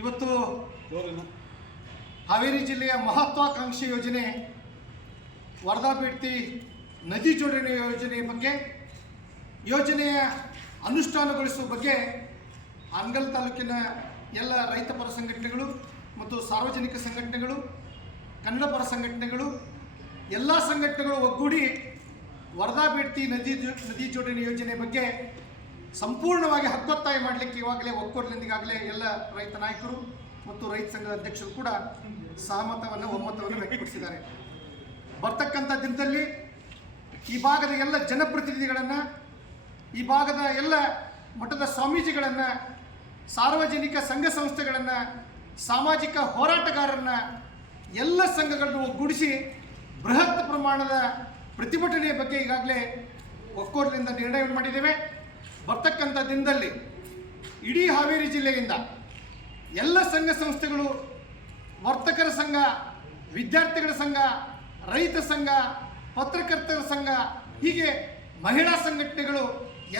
ಇವತ್ತು ಹಾವೇರಿ ಜಿಲ್ಲೆಯ ಮಹತ್ವಾಕಾಂಕ್ಷಿ ಯೋಜನೆ ವರದಾ ಬೇಡ್ತಿ ನದಿ ಜೋಡಣೆ ಯೋಜನೆಯ ಬಗ್ಗೆ, ಯೋಜನೆಯ ಅನುಷ್ಠಾನಗೊಳಿಸುವ ಬಗ್ಗೆ ಹಾನಗಲ್ ತಾಲೂಕಿನ ಎಲ್ಲ ರೈತ ಪರ ಸಂಘಟನೆಗಳು ಮತ್ತು ಸಾರ್ವಜನಿಕ ಸಂಘಟನೆಗಳು, ಕನ್ನಡ ಪರ ಸಂಘಟನೆಗಳು, ಎಲ್ಲ ಸಂಘಟನೆಗಳು ಒಗ್ಗೂಡಿ ವರದಾ ಬೇಡ್ತಿ ನದಿ ಜೋಡಣೆ ಯೋಜನೆ ಬಗ್ಗೆ ಸಂಪೂರ್ಣವಾಗಿ ಹಕ್ಕೊತ್ತಾಯ ಮಾಡಲಿಕ್ಕೆ ಇವಾಗಲೇ ಒಕ್ಕೊರಲಿಂದ ಈಗಾಗಲೇ ಎಲ್ಲ ರೈತ ನಾಯಕರು ಮತ್ತು ರೈತ ಸಂಘದ ಅಧ್ಯಕ್ಷರು ಕೂಡ ಒಮ್ಮತವನ್ನು ವ್ಯಕ್ತಪಡಿಸಿದ್ದಾರೆ. ಬರ್ತಕ್ಕಂಥ ದಿನದಲ್ಲಿ ಈ ಭಾಗದ ಎಲ್ಲ ಜನಪ್ರತಿನಿಧಿಗಳನ್ನು, ಈ ಭಾಗದ ಎಲ್ಲ ಮಠದ ಸ್ವಾಮೀಜಿಗಳನ್ನು, ಸಾರ್ವಜನಿಕ ಸಂಘ ಸಂಸ್ಥೆಗಳನ್ನು, ಸಾಮಾಜಿಕ ಹೋರಾಟಗಾರರನ್ನು, ಎಲ್ಲ ಸಂಘಗಳನ್ನು ಒಗ್ಗೂಡಿಸಿ ಬೃಹತ್ ಪ್ರಮಾಣದ ಪ್ರತಿಭಟನೆಯ ಬಗ್ಗೆ ಈಗಾಗಲೇ ಒಕ್ಕೊರಲಿಂದ ನಿರ್ಣಯವನ್ನು ಮಾಡಿದ್ದೇವೆ. ಬರ್ತಕ್ಕಂಥ ದಿನದಲ್ಲಿ ಇಡೀ ಹಾವೇರಿ ಜಿಲ್ಲೆಯಿಂದ ಎಲ್ಲ ಸಂಘ ಸಂಸ್ಥೆಗಳು, ವರ್ತಕರ ಸಂಘ, ವಿದ್ಯಾರ್ಥಿಗಳ ಸಂಘ, ರೈತ ಸಂಘ, ಪತ್ರಕರ್ತರ ಸಂಘ, ಹೀಗೆ ಮಹಿಳಾ ಸಂಘಟನೆಗಳು,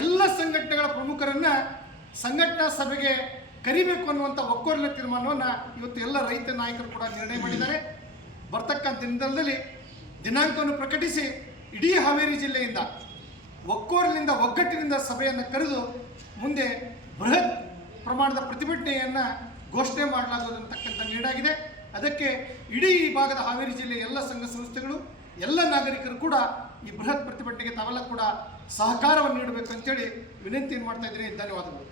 ಎಲ್ಲ ಸಂಘಟನೆಗಳ ಪ್ರಮುಖರನ್ನು ಸಂಘಟನಾ ಸಭೆಗೆ ಕರಿಬೇಕು ಅನ್ನುವಂಥ ಒಕ್ಕೊರಲಿನ ತೀರ್ಮಾನವನ್ನು ಇವತ್ತು ಎಲ್ಲ ರೈತ ನಾಯಕರು ಕೂಡ ನಿರ್ಣಯ ಮಾಡಿದ್ದಾರೆ. ಬರ್ತಕ್ಕಂಥ ದಿನದಲ್ಲಿ ದಿನಾಂಕವನ್ನು ಪ್ರಕಟಿಸಿ ಇಡೀ ಹಾವೇರಿ ಜಿಲ್ಲೆಯಿಂದ ಒಕ್ಕೊರಲಿನಿಂದ ಒಗ್ಗಟ್ಟಿನಿಂದ ಸಭೆಯನ್ನು ಕರೆದು ಮುಂದೆ ಬೃಹತ್ ಪ್ರಮಾಣದ ಪ್ರತಿಭಟನೆಯನ್ನು ಘೋಷಣೆ ಮಾಡಲಾಗುವುದು ಅಂತಕ್ಕಂಥ ನಿರ್ಣಯ ಆಗಿದೆ. ಅದಕ್ಕೆ ಇಡೀ ಈ ಭಾಗದ ಹಾವೇರಿ ಜಿಲ್ಲೆಯ ಎಲ್ಲ ಸಂಘ ಸಂಸ್ಥೆಗಳು, ಎಲ್ಲ ನಾಗರಿಕರು ಕೂಡ ಈ ಬೃಹತ್ ಪ್ರತಿಭಟನೆಗೆ ತಾವೆಲ್ಲ ಕೂಡ ಸಹಕಾರವನ್ನು ನೀಡಬೇಕು ಅಂತೇಳಿ ವಿನಂತಿಯನ್ನು ಮಾಡ್ತಾ ಇದ್ದೀನಿ. ಧನ್ಯವಾದಗಳು.